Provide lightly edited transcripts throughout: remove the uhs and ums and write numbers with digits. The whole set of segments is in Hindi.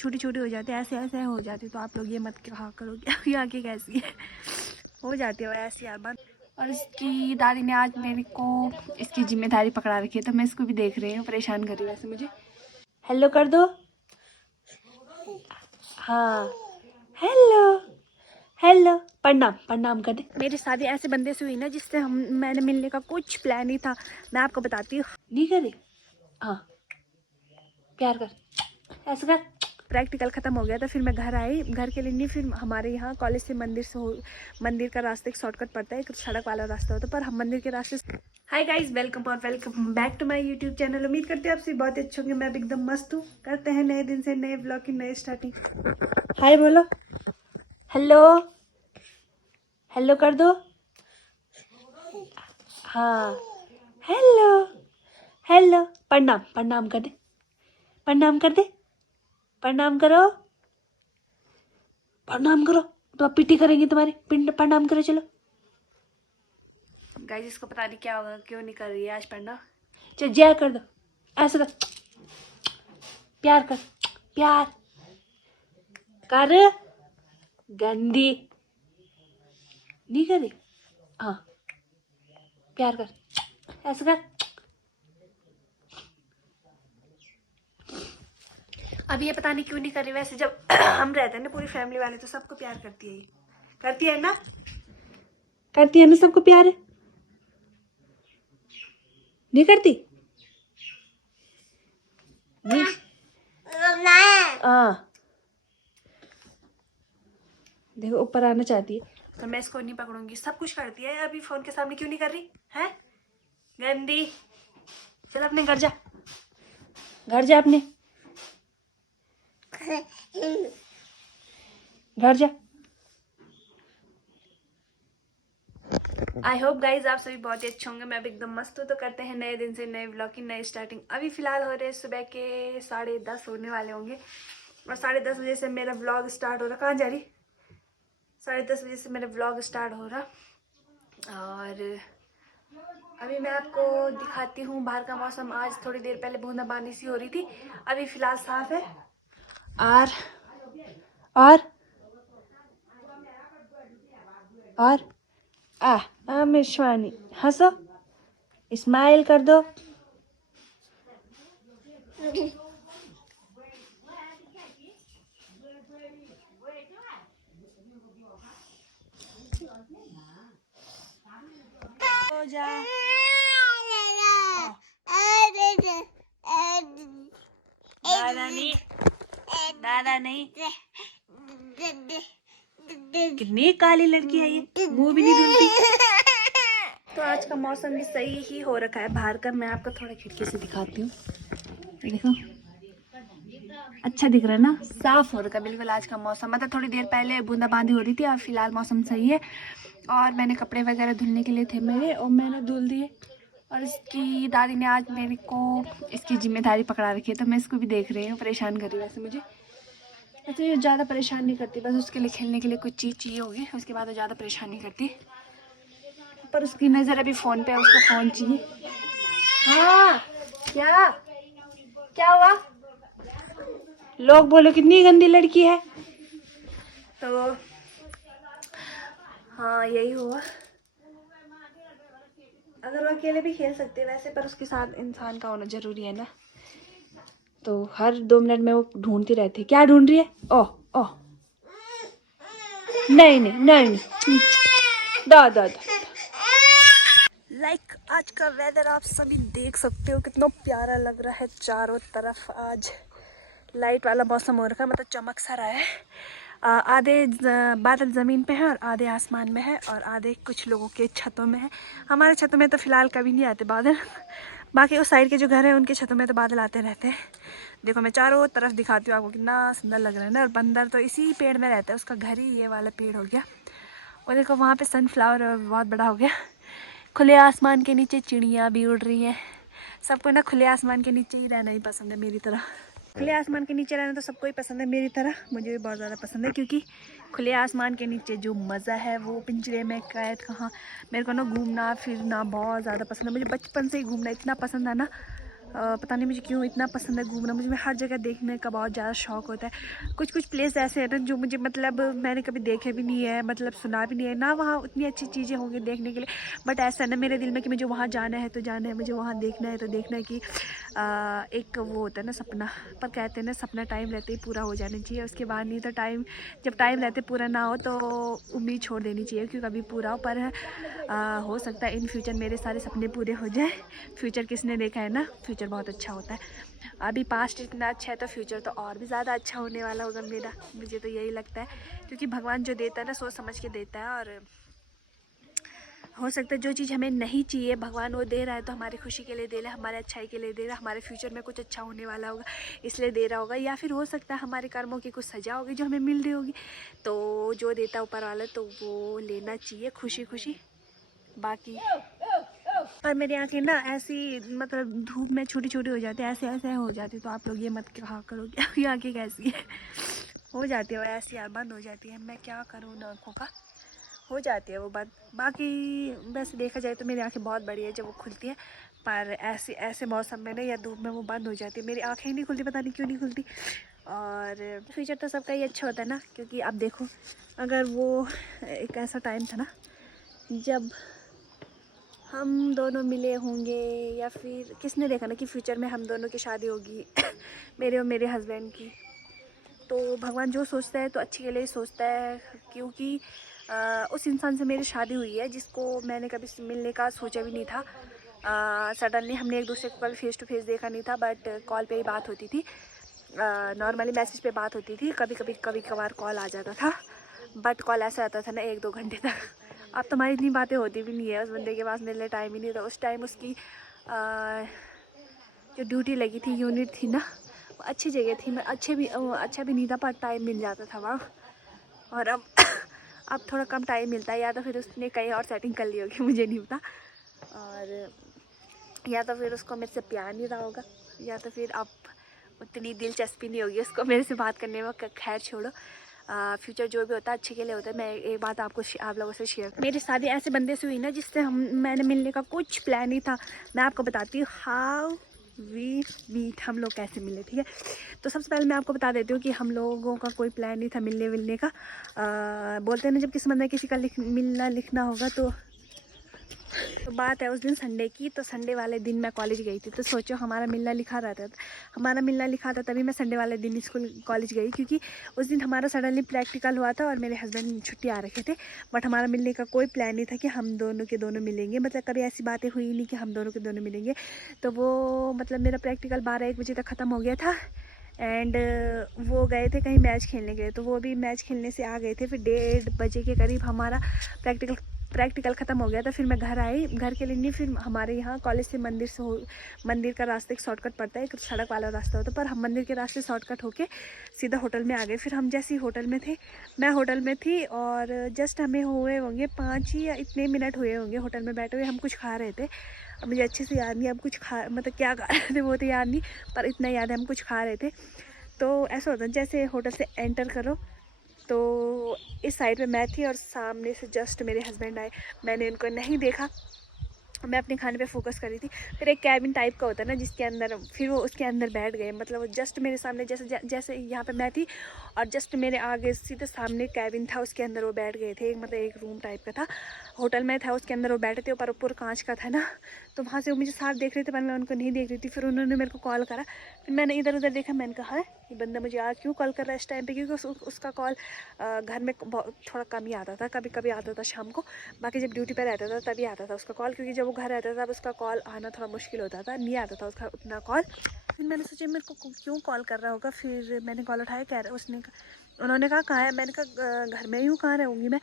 छोटी छोटी हो जाती है, ऐसे ऐसे हो जाती है। तो आप लोग ये मत कहा करो कि आंखें कैसी है, हो जाती है ऐसी यार बात। और इसकी दादी ने आज मेरे को इसकी जिम्मेदारी पकड़ा रखी है, तो मैं इसको भी देख रही हूँ, परेशान कर रही हूँ वैसे मुझे। हेलो कर दो। हाँ हेलो हेलो, प्रणाम प्रणाम कर दे। मेरी शादी ऐसे बंदे से हुई ना जिससे मैंने मिलने का कुछ प्लान नहीं था, मैं आपको बताती हूँ। नहीं करे, हाँ प्यार कर, ऐसा कर। प्रैक्टिकल ख़त्म हो गया था, फिर मैं घर आई, घर के लिए नहीं, फिर हमारे यहाँ कॉलेज से मंदिर का रास्ता एक शॉर्टकट पड़ता है, एक सड़क वाला रास्ता होता है, पर हम मंदिर के रास्ते। हाय गाइस, वेलकम और welcome back to my YouTube channel. उम्मीद करते हैं आप सभी बहुत अच्छे होंगे। मैं भी एकदम मस्त हूँ। करते हैं नए दिन से नए ब्लॉग की नई स्टार्टिंग। हाय बोलो, हेलो हेलो कर दो। हाँ हेलो हेलो, प्रणाम प्रणाम कर दे, प्रणाम कर दे, प्रणाम करो, प्रणाम करो। तो आप पिटी करेंगे तुम्हारी, पिंड प्रणाम करो चलो। गाइस इसको पता नहीं क्या होगा, क्यों नहीं कर रही है आज प्रणाम। चल जय कर दो, ऐसा कर, प्यार कर, प्यार कर, गंदी नहीं कर रही, हाँ प्यार कर, ऐसा कर। अब ये पता नहीं क्यों नहीं कर रही। वैसे जब हम रहते हैं ना पूरी फैमिली वाले, तो सबको प्यार करती है, ये करती है ना, करती है ना, सबको प्यार है, नहीं करती नहीं। हाँ देखो ऊपर आना चाहती है, तो मैं इसको नहीं पकड़ूंगी। सब कुछ करती है, अभी फोन के सामने क्यों नहीं कर रही है, गंदी। चल अपने घर जा, घर जा अपने घर जा। आई होप गाइज आप सभी बहुत ही अच्छे होंगे। मैं भी एकदम मस्त हूँ। तो करते हैं नए दिन से नए ब्लॉग की नई स्टार्टिंग। अभी फिलहाल हो रहे हैं सुबह के 10:30 होने वाले होंगे, और 10:30 बजे से मेरा ब्लॉग स्टार्ट हो रहा। कहाँ जा रही, 10:30 बजे से मेरा ब्लॉग स्टार्ट हो रहा। और अभी मैं आपको दिखाती हूँ बाहर का मौसम। आज थोड़ी देर पहले बूंदाबांदी सी हो रही थी, अभी फिलहाल साफ है। और मिशवानी हंसो, स्माइल कर दो। हो जा, दादा नहीं, दादा नहीं। कितनी काली लड़की है ये, मुंह भी नहीं धुलती। तो आज का मौसम भी सही ही हो रखा है बाहर का। मैं आपको थोड़ा खिड़की से दिखाती हूँ, देखो अच्छा दिख रहा है ना, साफ हो रखा है बिल्कुल आज का मौसम। मतलब थोड़ी देर पहले बूंदाबांदी हो रही थी, अब फिलहाल मौसम सही है। और मैंने कपड़े वगैरह धुलने के लिए थे मेरे, और मैंने धुल दिए। और इसकी दादी ने आज मेरे को इसकी जिम्मेदारी पकड़ा रखी है, तो मैं इसको भी देख रही हूँ, परेशान कर रही है वैसे मुझे। वैसे ये ज़्यादा परेशान नहीं करती, बस उसके लिए खेलने के लिए कुछ चीज़ चाहिए होगी, उसके बाद वो ज़्यादा परेशान नहीं करती। पर उसकी नज़र अभी फ़ोन पे है, उसको फ़ोन चाहिए। हाँ क्या क्या हुआ, लोग बोलो कितनी गंदी लड़की है। तो हाँ यही हुआ। अगर वो अकेले भी खेल सकते हैं वैसे, पर उसके साथ इंसान का होना जरूरी है ना। तो हर 2 मिनट में वो ढूंढती रहती है। क्या ढूंढ रही है, ओह ओह, नहीं नहीं नहीं नहीं, दा दा दा। लाइक आज का वेदर आप सभी देख सकते हो, कितना प्यारा लग रहा है चारों तरफ। आज लाइट वाला मौसम हो रखा है, मतलब चमक सा रहा है। आधे बादल ज़मीन पे हैं और आधे आसमान में है, और आधे कुछ लोगों के छतों में है। हमारे छतों में तो फ़िलहाल कभी नहीं आते बादल, बाकी उस साइड के जो घर हैं उनके छतों में तो बादल आते रहते हैं। देखो मैं चारों तरफ दिखाती हूँ आपको, कितना सुंदर लग रहा है ना। और बंदर तो इसी पेड़ में रहता है, उसका घर ही ये वाला पेड़ हो गया। और देखो वहाँ पे सनफ्लावर बहुत बड़ा हो गया। खुले आसमान के नीचे चिड़ियाँ भी उड़ रही हैं। सबको ना खुले आसमान के नीचे ही रहना ही पसंद है मेरी तरह। खुले आसमान के नीचे रहना तो सबको ही पसंद है मेरी तरह, मुझे भी बहुत ज़्यादा पसंद है। क्योंकि खुले आसमान के नीचे जो मज़ा है वो पिंजरे में कैद कहाँ। मेरे को ना घूमना फिरना बहुत ज़्यादा पसंद है, मुझे बचपन से ही घूमना इतना पसंद है ना। पता नहीं मुझे क्यों इतना पसंद है घूमना। मुझे हर जगह देखने का बहुत ज़्यादा शौक होता है। कुछ कुछ प्लेस ऐसे हैं ना जो मुझे मतलब मैंने कभी देखे भी नहीं है, मतलब सुना भी नहीं है ना, वहाँ उतनी अच्छी चीज़ें होंगी देखने के लिए। बट ऐसा है ना मेरे दिल में कि मुझे वहाँ जाना है तो जाना है, मुझे वहाँ देखना है तो देखना है। कि एक वो होता है ना सपना, पर कहते हैं ना सपना टाइम रहते ही पूरा हो जाना चाहिए, उसके बाद नहीं तो टाइम, जब टाइम रहते पूरा ना हो तो उम्मीद छोड़ देनी चाहिए कि कभी पूरा हो। पर हो सकता है इन फ्यूचर मेरे सारे सपने पूरे हो जाए। फ्यूचर किसने देखा है ना, फ्यूचर बहुत अच्छा होता है। अभी पास्ट इतना अच्छा है तो फ्यूचर तो और भी ज़्यादा अच्छा होने वाला होगा मेरा, मुझे तो यही लगता है। क्योंकि भगवान जो देता है ना सोच समझ के देता है, और हो सकता है जो चीज़ हमें नहीं चाहिए भगवान वो दे रहा है तो हमारी खुशी के लिए दे रहा है, हमारे अच्छाई के लिए दे रहा है, हमारे फ्यूचर में कुछ अच्छा होने वाला होगा इसलिए दे रहा होगा। या फिर हो सकता है हमारे कर्मों की कुछ सज़ा होगी जो हमें मिल रही होगी। तो जो देता है ऊपर वाला तो वो लेना चाहिए खुशी खुशी। बाकी और मेरी आंखें ना ऐसी मतलब धूप में छोटी छोटी हो जाती है, ऐसे ऐसे हो जाती है। तो आप लोग ये मत कहा करो कि आपकी आंखें कैसी है, हो जाती है वो ऐसी यार, बंद हो जाती है। मैं क्या करूँ उन आँखों का, हो जाती है वो बात। बाकी वैसे देखा जाए तो मेरी आंखें बहुत बड़ी है जब वो खुलती हैं, पर ऐसे ऐसे मौसम में ना या धूप में वो बंद हो जाती है, मेरी आंखें ही नहीं खुलती, पता नहीं क्यों नहीं खुलती। और फ्यूचर तो सबका ही अच्छा होता है ना, क्योंकि आप देखो अगर वो एक ऐसा टाइम था ना जब हम दोनों मिले होंगे, या फिर किसने देखा ना कि फ्यूचर में हम दोनों की शादी होगी मेरे और मेरे हस्बैंड की। तो भगवान जो सोचता है तो अच्छे के लिए सोचता है। क्योंकि उस इंसान से मेरी शादी हुई है जिसको मैंने कभी मिलने का सोचा भी नहीं था। सडनली हमने एक दूसरे को कभी फेस टू फेस देखा नहीं था, बट कॉल पे ही बात होती थी, नॉर्मली मैसेज पे बात होती थी। कभी कभार कॉल आ जाता था, बट कॉल ऐसा आता था ना 1-2 घंटे तक। अब तो हमारी इतनी बातें होती भी नहीं है, उस बंदे के पास मिलने टाइम ही नहीं था। उस टाइम उसकी जो ड्यूटी लगी थी, यूनिट थी ना, वो अच्छी जगह थी। मैं अच्छा भी नहीं था, पर टाइम मिल जाता था वहाँ। और अब अब थोड़ा कम टाइम मिलता है, या तो फिर उसने कहीं और सेटिंग कर ली होगी, मुझे नहीं पता। और या तो फिर उसको मेरे से प्यार नहीं रहा होगा, या तो फिर अब उतनी दिलचस्पी नहीं होगी उसको मेरे से बात करने में। खैर छोड़ो, फ्यूचर जो भी होता है अच्छे के लिए होता है। मैं एक बात आप लोगों से शेयर, मेरी शादी ऐसे बंदे से हुई ना जिससे मैंने मिलने का कुछ प्लान नहीं था। मैं आपको बताती हूँ हाउ वी मीट, हम लोग कैसे मिले, ठीक है। तो सबसे पहले मैं आपको बता देती हूँ कि हम लोगों का कोई प्लान नहीं था मिलने विलने का। बोलते हैं ना जब किस्मत में किसी का मिलना लिखना होगा। तो बात है उस दिन संडे की। तो संडे वाले दिन मैं कॉलेज गई थी, तो सोचो हमारा मिलना लिखा रहता था, हमारा मिलना लिखा था तभी मैं संडे वाले दिन स्कूल कॉलेज गई। क्योंकि उस दिन हमारा सडनली प्रैक्टिकल हुआ था और मेरे हस्बैंड छुट्टी आ रखे थे। बट हमारा मिलने का कोई प्लान नहीं था कि हम दोनों के दोनों मिलेंगे, मतलब कभी ऐसी बातें हुई नहीं कि हम दोनों के दोनों मिलेंगे। तो वो मतलब मेरा प्रैक्टिकल 12-1 बजे तक ख़त्म हो गया था। एंड वो गए थे कहीं मैच खेलने गए, तो वो भी मैच खेलने से आ गए थे। फिर 1:30 बजे के करीब हमारा प्रैक्टिकल ख़त्म हो गया था। फिर मैं घर आई, घर के लिए नहीं, फिर हमारे यहाँ कॉलेज से मंदिर का रास्ता एक शॉर्टकट पड़ता है, एक सड़क वाला रास्ता होता है, पर हम मंदिर के रास्ते शॉर्टकट होके सीधा होटल में आ गए। फिर हम जैसे ही होटल में थे, मैं होटल में थी, और जस्ट हमें हुए होंगे 5 या इतने मिनट हुए होंगे होटल में बैठे हुए। हम कुछ खा रहे थे, अब मुझे अच्छे से याद नहीं अब कुछ खा मतलब क्या खा रहे थे वो तो याद नहीं, पर इतना याद है हम कुछ खा रहे थे। तो ऐसा होता है जैसे होटल से एंटर करो तो इस साइड पे मैं थी और सामने से जस्ट मेरे हस्बैंड आए। मैंने उनको नहीं देखा, मैं अपने खाने पे फोकस कर रही थी। फिर एक कैबिन टाइप का होता है ना जिसके अंदर, फिर वो उसके अंदर बैठ गए। मतलब जस्ट मेरे सामने जैसे यहाँ पे मैं थी और जस्ट मेरे आगे सीधे सामने कैबिन था, उसके अंदर वो बैठ गए थे। मतलब एक रूम टाइप का था, होटल में था, उसके अंदर वो बैठे थे। ऊपर कांच का था ना, तो वहाँ से वो मुझे साफ देख रहे थे पर मैं उनको नहीं देख रही थी। फिर उन्होंने मेरे को कॉल करा, फिर मैंने इधर उधर देखा, मैंने कहा है ये बंदा मुझे आज क्यों कॉल कर रहा है इस टाइम पे। क्योंकि उसका कॉल घर में थोड़ा कम ही आता था, कभी कभी आता था शाम को, बाकी जब ड्यूटी पर रहता था तभी आता था उसका कॉल। क्योंकि जब वो घर रहता था तब उसका कॉल आना थोड़ा मुश्किल होता था, नहीं आता था उसका उतना कॉल। फिर मैंने सोचा मेरे को क्यों कॉल कर रहा होगा, फिर मैंने कॉल उठाया। कह रहा उन्होंने कहा कहाँ है, मैंने कहा घर में ही हूँ, कहाँ रहूँगी मैं।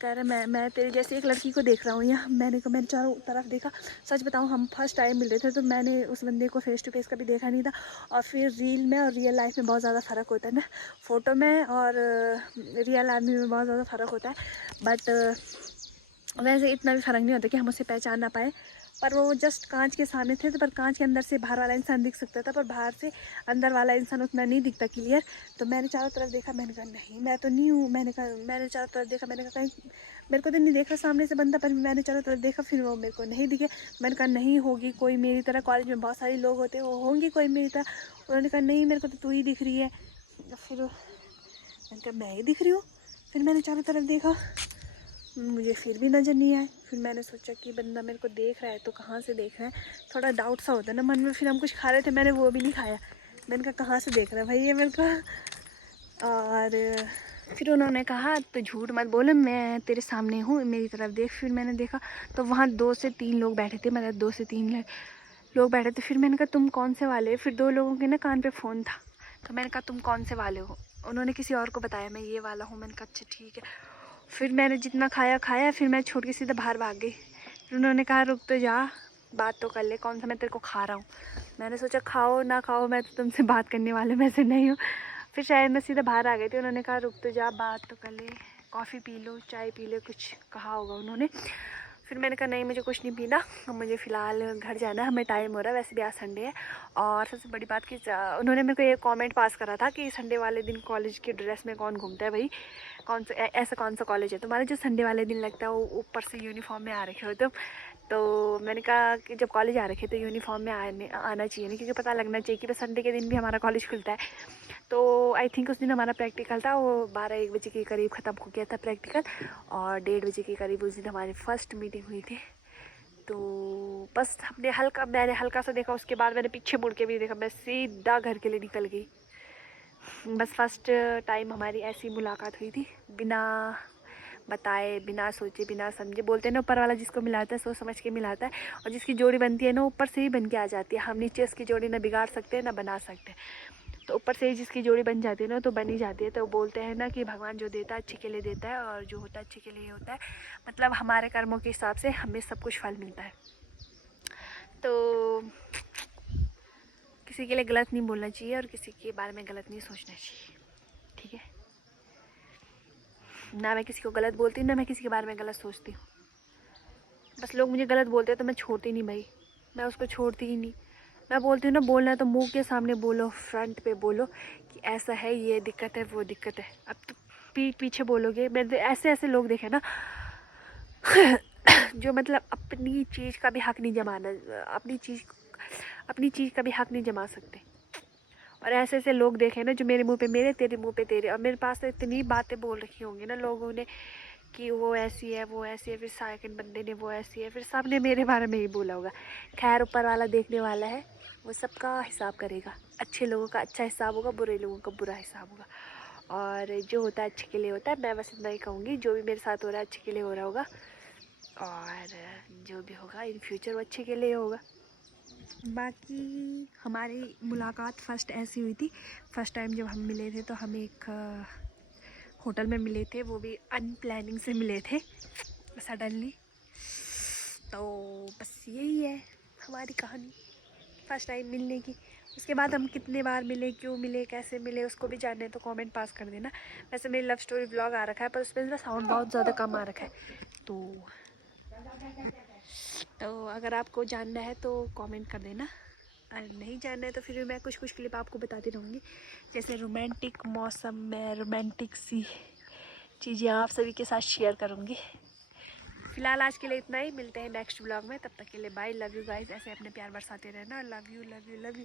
कह रहा मैं तेरी जैसी एक लड़की को देख रहा हूँ यहाँ। मैंने चारों तरफ देखा। सच बताऊँ हम फर्स्ट टाइम मिल रहे थे, तो मैंने उस बंदे को फेस टू फेस कभी देखा नहीं था। और फिर रील में और रियल लाइफ में बहुत ज़्यादा फ़र्क होता है ना, फ़ोटो में और रियल आदमी में बहुत ज़्यादा फ़र्क होता है। बट वैसे इतना भी फ़र्क नहीं होता कि हम उसे पहचान ना पाए। पर वो जस्ट कांच के सामने थे, तो पर कांच के अंदर से बाहर वाला इंसान दिख सकता था, पर बाहर से अंदर वाला इंसान उतना नहीं दिखता क्लियर। तो मैंने चारों तरफ देखा, मैंने कहा नहीं मैं तो नहीं हूँ। मैंने चारों तरफ देखा, मैंने कहा कहीं मेरे को तो नहीं देखा सामने से बंदा, पर मैंने चारों तरफ देखा, फिर वो मेरे को नहीं दिखे। मैंने कहा नहीं होगी कोई मेरी तरह, कॉलेज में बहुत सारे लोग होते हैं, वो होंगी कोई मेरी तरह। उन्होंने कहा नहीं मेरे को तो तू ही दिख रही है। फिर मैंने कहा मैं ही दिख रही हूँ। फिर मैंने चारों तरफ देखा, मुझे फिर भी नज़र नहीं आए। फिर मैंने सोचा कि बंदा मेरे को देख रहा है तो कहाँ से देख रहा है, थोड़ा डाउट सा होता है ना मन में। फिर हम कुछ खा रहे थे, मैंने वो भी नहीं खाया। मैंने कहा कहाँ से देख रहा है भाई ये मेरे को। और फिर उन्होंने कहा तो झूठ मत बोलो, मैं तेरे सामने हूँ, मेरी तरफ देख। फिर मैंने देखा तो वहाँ 2 से 3 लोग बैठे थे, मतलब 2 से 3 लोग बैठे थे। फिर मैंने कहा तुम कौन से वाले? फिर 2 लोगों के ना कान पे फ़ोन था, तो मैंने कहा तुम कौन से वाले हो? उन्होंने किसी और को बताया मैं ये वाला हूँ। मैंने कहा अच्छा ठीक है। फिर मैंने जितना खाया, फिर मैं छोड़ के सीधा बाहर भाग गई। फिर उन्होंने कहा रुक तो जा, बात तो कर ले, कौन सा मैं तेरे को खा रहा हूँ। मैंने सोचा खाओ ना खाओ, मैं तो तुमसे बात करने वाले में से नहीं हूँ। फिर शायद मैं सीधा बाहर आ गई थी। उन्होंने कहा रुक तो जा, बात तो कर ले, कॉफ़ी पी लो, चाय पी ले, कुछ कहा होगा उन्होंने। फिर मैंने कहा नहीं मुझे कुछ नहीं पीना, मुझे फ़िलहाल घर जाना है, हमें टाइम हो रहा है, वैसे भी आज संडे है। और सबसे बड़ी बात कि उन्होंने मेरे को ये कमेंट पास करा था कि संडे वाले दिन कॉलेज के ड्रेस में कौन घूमता है भाई, कौन सा ऐसा कौन सा कॉलेज है तुम्हारा जो संडे वाले दिन लगता है वो ऊपर से यूनिफॉर्म में आ रखे हो तुम। तो मैंने कहा कि जब कॉलेज आ रखे तो यूनिफॉर्म में आना चाहिए नहीं, क्योंकि पता लगना चाहिए कि बस संडे के दिन भी हमारा कॉलेज खुलता है। तो आई थिंक उस दिन हमारा प्रैक्टिकल था, वो 12-1 बजे के करीब ख़त्म हो गया था प्रैक्टिकल, और 1:30 बजे के करीब उस दिन हमारी फ़र्स्ट मीटिंग हुई थी। तो बस मैंने हल्का सा देखा, उसके बाद मैंने पीछे मुड़ के भी देखा, मैं सीधा घर के लिए निकल गई। बस फर्स्ट टाइम हमारी ऐसी मुलाकात हुई थी, बिना बताए, बिना सोचे, बिना समझे। बोलते हैं ना ऊपर वाला जिसको मिलाता है सोच समझ के मिलाता है, और जिसकी जोड़ी बनती है ना ऊपर से ही बन के आ जाती है। हम नीचे उसकी जोड़ी ना बिगाड़ सकते हैं ना बना सकते, तो ऊपर से ही जिसकी जोड़ी बन जाती है ना तो बन ही जाती है। तो बोलते हैं ना कि भगवान जो देता है अच्छे के लिए देता है, और जो होता है अच्छे के लिए होता है, मतलब हमारे कर्मों के हिसाब से हमें सब कुछ फल मिलता है। तो किसी के लिए गलत नहीं बोलना चाहिए और किसी के बारे में गलत नहीं सोचना चाहिए, ठीक है? ना मैं किसी को गलत बोलती हूँ, ना मैं किसी के बारे में गलत सोचती हूँ। बस लोग मुझे गलत बोलते हैं तो मैं छोड़ती नहीं भाई, मैं उसको छोड़ती ही नहीं। मैं बोलती हूँ ना, बोलना है तो मुंह के सामने बोलो, फ्रंट पे बोलो कि ऐसा है, ये दिक्कत है, वो दिक्कत है। अब तो पीठ पीछे बोलोगे। मैंने ऐसे ऐसे लोग देखे ना जो मतलब अपनी चीज़ का भी हक नहीं जमाना, अपनी चीज़ का भी हक नहीं जमा सकते। और ऐसे ऐसे लोग देखे ना जो मेरे मुंह पे मेरे, तेरे मुंह पे तेरे, और मेरे पास तो इतनी बातें बोल रखी होंगी ना लोगों ने कि वो ऐसी है, वो ऐसी है, फिर सेकंड बंदे ने वो ऐसी है, फिर सब ने मेरे बारे में ही बोला होगा। खैर ऊपर वाला देखने वाला है, वो सबका हिसाब करेगा। अच्छे लोगों का अच्छा हिसाब होगा, बुरे लोगों का बुरा हिसाब होगा, और जो होता है अच्छे के लिए होता है। मैं बस इतना ही कहूँगी, जो भी मेरे साथ हो रहा है अच्छे के लिए हो रहा होगा, और जो भी होगा इन फ्यूचर वो अच्छे के लिए होगा। बाकी हमारी मुलाकात फ़र्स्ट ऐसी हुई थी, फ़र्स्ट टाइम जब हम मिले थे तो हम एक होटल में मिले थे, वो भी अनप्लानिंग से मिले थे सडनली। तो बस यही है हमारी कहानी फ़र्स्ट टाइम मिलने की। उसके बाद हम कितने बार मिले, क्यों मिले, कैसे मिले, उसको भी जानने तो कमेंट पास कर देना। वैसे मेरी लव स्टोरी ब्लॉग आ रखा है, पर उसमें ना साउंड बहुत ज़्यादा कम आ रखा है, तो अगर आपको जानना है तो कमेंट कर देना, और नहीं जानना है तो फिर भी मैं कुछ कुछ क्लिप आपको बताती रहूँगी, जैसे रोमांटिक मौसम में रोमांटिक सी चीज़ें आप सभी के साथ शेयर करूँगी। फिलहाल आज के लिए इतना ही, मिलते हैं नेक्स्ट ब्लॉग में, तब तक के लिए बाय, लव यू गाइस। ऐसे अपने प्यार बरसाते रहना, love you love you love you,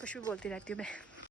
कुछ भी बोलती रहती हूँ मैं।